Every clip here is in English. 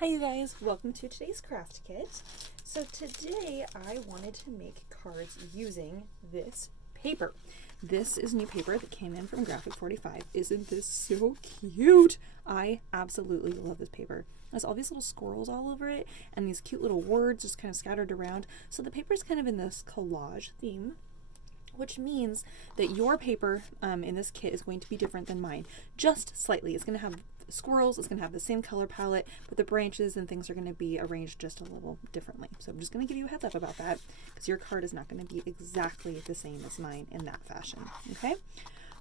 Hi you guys, welcome to today's craft kit. So today I wanted to make cards using this paper. This is new paper that came in from Graphic 45. Isn't this so cute? I absolutely love this paper. It has all these little squirrels all over it and these cute little words just kind of scattered around. So the paper is kind of in this collage theme, which means that your paper in this kit is going to be different than mine, just slightly. It's going to have squirrels, it's going to have the same color palette, but the branches and things are going to be arranged just a little differently. So I'm just going to give you a heads up about that, because your card is not going to be exactly the same as mine in that fashion, okay?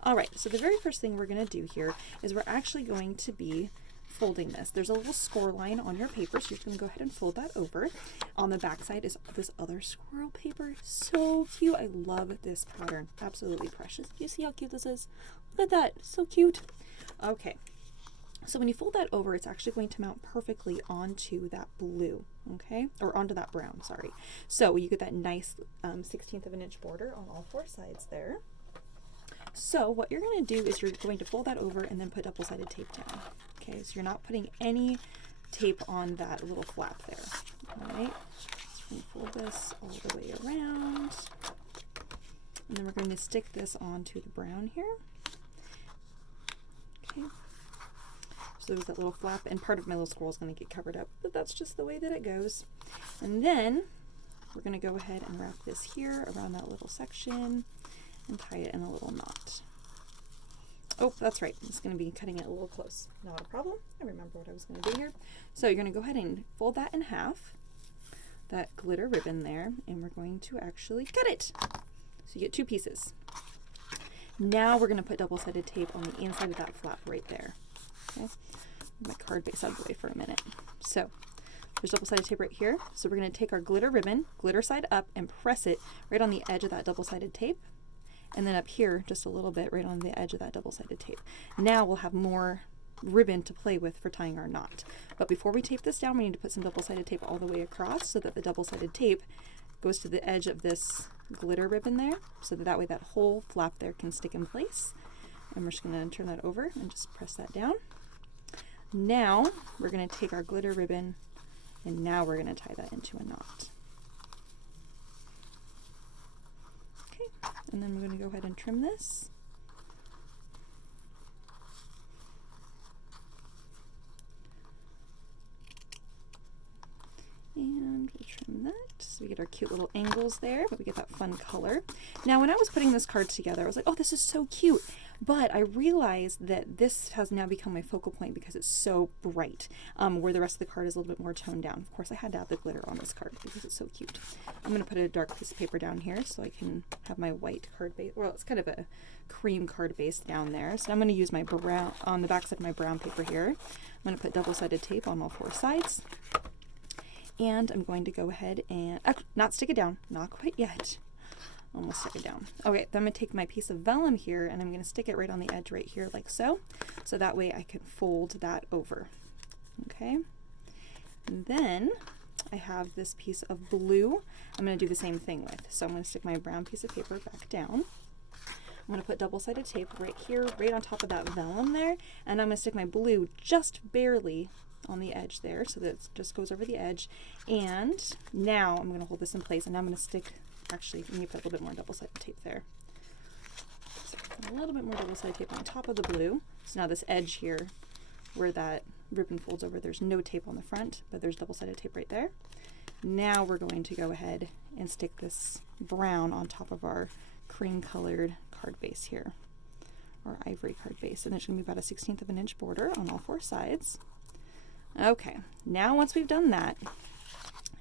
All right, so the very first thing we're going to do here is we're actually going to be folding this. There's a little score line on your paper, so you're going to go ahead and fold that over. On the back side is this other squirrel paper. So cute. I love this pattern. Absolutely precious. You see how cute this is? Look at that. So cute. Okay. So when you fold that over, it's actually going to mount perfectly onto that blue, okay? Or onto that brown, sorry. So you get that nice 1/16 of an inch border on all four sides there. So what you're going to do is you're going to fold that over and then put double-sided tape down. Okay, so you're not putting any tape on that little flap there. All right, so we're going to fold this all the way around. And then we're going to stick this onto the brown here. Okay. So there's that little flap, and part of my little squirrel is going to get covered up, but that's just the way that it goes. And then we're going to go ahead and wrap this here around that little section and tie it in a little knot. Oh, that's right. I'm just going to be cutting it a little close. Not a problem. I remember what I was going to do here. So you're going to go ahead and fold that in half, that glitter ribbon there, and we're going to actually cut it. So you get two pieces. Now we're going to put double-sided tape on the inside of that flap right there. Okay, my card base out of the way for a minute. So there's double-sided tape right here. So we're going to take our glitter ribbon, glitter side up, and press it right on the edge of that double-sided tape. And then up here, just a little bit right on the edge of that double-sided tape. Now we'll have more ribbon to play with for tying our knot. But before we tape this down, we need to put some double-sided tape all the way across so that the double-sided tape goes to the edge of this glitter ribbon there, so that way that whole flap there can stick in place. And we're just going to turn that over and just press that down. Now we're going to take our glitter ribbon and now we're going to tie that into a knot. Okay, and then we're going to go ahead and trim this. And we'll trim that so we get our cute little angles there, but we get that fun color. Now when I was putting this card together, I was like, oh, this is so cute. But I realized that this has now become my focal point because it's so bright, where the rest of the card is a little bit more toned down. Of course, I had to have the glitter on this card because it's so cute. I'm going to put a dark piece of paper down here so I can have my white card base. Well, it's kind of a cream card base down there. So I'm going to use my brown, on the back side of my brown paper here. I'm going to put double-sided tape on all four sides. And I'm going to go ahead and, not stick it down, not quite yet. Almost stuck it down. Okay, then I'm going to take my piece of vellum here and I'm going to stick it right on the edge right here like so. So that way I can fold that over. Okay. And then I have this piece of blue I'm going to do the same thing with. So I'm going to stick my brown piece of paper back down. I'm going to put double-sided tape right here, right on top of that vellum there. And I'm going to stick my blue just barely on the edge there so that it just goes over the edge. And now I'm going to hold this in place and I'm going to stick, actually, let me put a little bit more double-sided tape there. So a little bit more double-sided tape on top of the blue. So now this edge here where that ribbon folds over, there's no tape on the front, but there's double-sided tape right there. Now we're going to go ahead and stick this brown on top of our cream-colored card base here, or ivory card base. And there's going to be about a 1/16 of an inch border on all four sides. Okay, now once we've done that,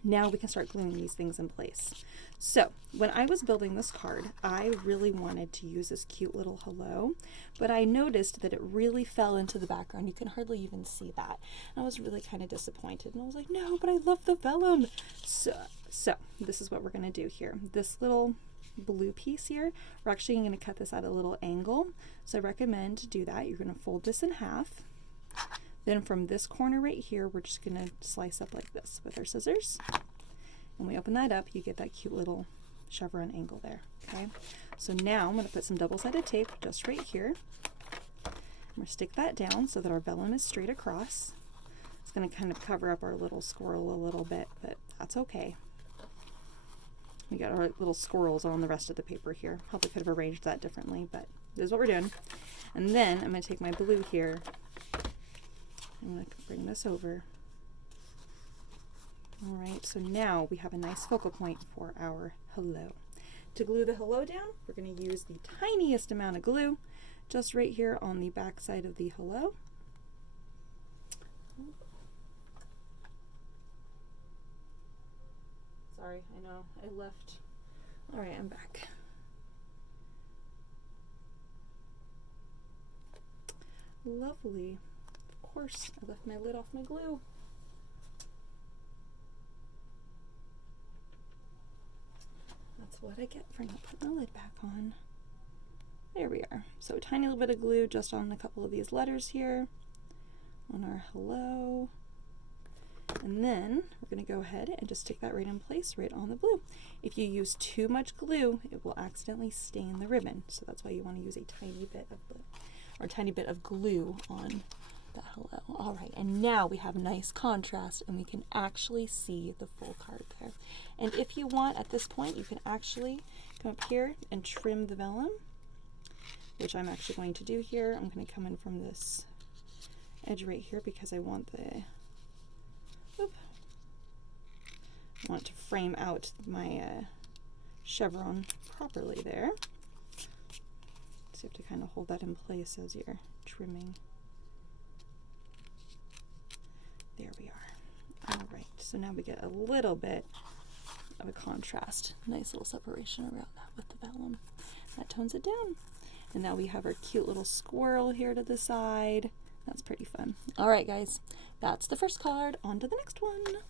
now we can start gluing these things in place. So when I was building this card, I really wanted to use this cute little hello, but I noticed that it really fell into the background. You can hardly even see that. I was really kind of disappointed, and I was like, no, but I love the vellum. So this is what we're going to do here. This little blue piece here, we're actually going to cut this at a little angle. So I recommend to do that. You're going to fold this in half. Then from this corner right here, we're just going to slice up like this with our scissors. When we open that up, you get that cute little chevron angle there, okay? So now I'm going to put some double-sided tape just right here. I'm going to stick that down so that our vellum is straight across. It's going to kind of cover up our little squirrel a little bit, but that's okay. We got our little squirrels on the rest of the paper here. Probably could have arranged that differently, but this is what we're doing. And then I'm going to take my blue here. I'm going to bring this over. All right, so now we have a nice focal point for our hello. To glue the hello down, we're going to use the tiniest amount of glue just right here on the back side of the hello. Sorry, I know I left. All right, I'm back. Lovely. Of course, I left my lid off my glue. That's what I get for not putting the lid back on. There we are. So a tiny little bit of glue just on a couple of these letters here on our hello. And then we're going to go ahead and just stick that right in place, right on the blue. If you use too much glue, it will accidentally stain the ribbon. So that's why you want to use a tiny bit of glue, or a tiny bit of glue on the hello. All right, and now we have nice contrast and we can actually see the full card there. And if you want, at this point, you can actually come up here and trim the vellum, which I'm actually going to do here. I'm going to come in from this edge right here because I want the I want to frame out my chevron properly there. So you have to kind of hold that in place as you're trimming. There we are. All right, so now we get a little bit of a contrast. Nice little separation around that with the vellum. That tones it down. And now we have our cute little squirrel here to the side. That's pretty fun. All right, guys, that's the first card. On to the next one.